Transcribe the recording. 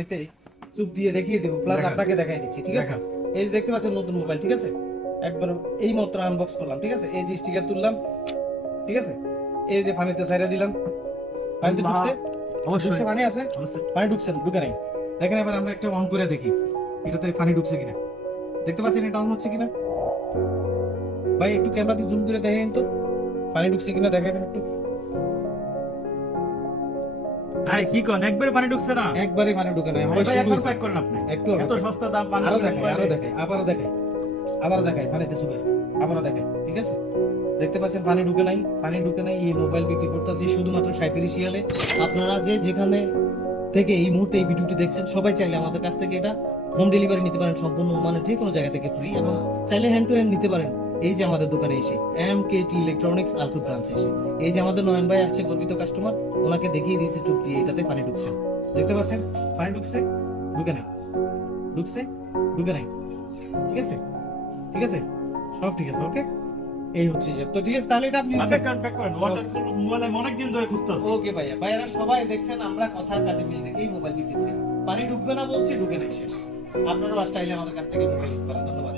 এতে চুপ দিয়ে দেখিয়ে দেবো, প্লাস আপনাকে দেখাই দিচ্ছি, ঠিক আছে? এই যে দেখতে পাচ্ছেন নতুন মোবাইল, ঠিক আছে? একবার এই মাত্র আনবক্স করলাম, ঠিক আছে? এই যে স্টিকার তুললাম, ঠিক আছে? এই যে পানিতে ছাইরা দিলাম, পানিতে ঢুকছে, অবশ্যই পানি আছে, পানি ঢুকছে, ঢুকে নাই। দেখেন এবার আমরা একটা অন করে দেখি এটাতে পানি ঢুকছে কিনা। দেখতে পাচ্ছেন এটা অন হচ্ছে কিনা? ভাই একটু ক্যামেরা দিয়ে জুম করে দেখেন তো পানি ঢুকছে কিনা, দেখেন একটু। ভাই কি কোন একবারে পানি ঢুকছে না? একবারে পানি ঢুকে নাই। ভাই এখন চেক করেন আপনি। একটু এত সস্তা দাম পানি আরো দেখাই, আরো দেখাই, আবারও দেখাই, আবারও দেখাই, পানিতে শুকাই, আবারও দেখাই, ঠিক আছে? দেখতে পাচ্ছেন পানি ঢুকে নাই, পানি ঢুকে নাই। এই মোবাইল বিক্রি করতেছি শুধুমাত্র 37 রিয়ালে। আপনারা যে যেখানে থেকে এই মুহূর্তে এই ভিডিওটি দেখছেন সবাই চাইলে আমাদের কাছ থেকে এটা হোম ডেলিভারি নিতে পারেন, সম্পূর্ণ মানে যে কোনো জায়গা থেকে ফ্রি, এবং চাইলে হ্যান্ড টু হ্যান্ড নিতে পারেন। এই যে আমাদের দোকানে এসে MKT ইলেকট্রনিক্স আলকুদ ব্রাঞ্চে এসে এই যে আমাদের নয়ন ভাই আসছে, গর্বিত কাস্টমার, ওনাকে দেখিয়ে দিয়েছে চুপ দিয়ে এটাতে পানি ঢুকছে। দেখতে পাচ্ছেন পানি ঢুকছে, ঢুকে নাই, ঢুকছে, ঢুকে নাই, ঠিক আছে? ঠিক আছে, সব ঠিক আছে, ওকে? এই হচ্ছে যে তো ঠিক আছে, তাহলে এটা আপনি চেক করেন, চেক করেন। ওয়াটারপ্রুফ মোবাইল আমি অনেক দিন ধরে খুঁজতেছি। ওকে ভাইয়া, ভাইয়ারা সবাই দেখছেন আমরা কথার কাজে মিল রেখেই মোবাইল বিক্রি করি। পানি ঢুকবে না বলছি, ঢুকে নাই, শেষ। আপনারাও স্টাইলে আমাদের কাছ থেকে মোবাইল নিতে পারেন। ধন্যবাদ।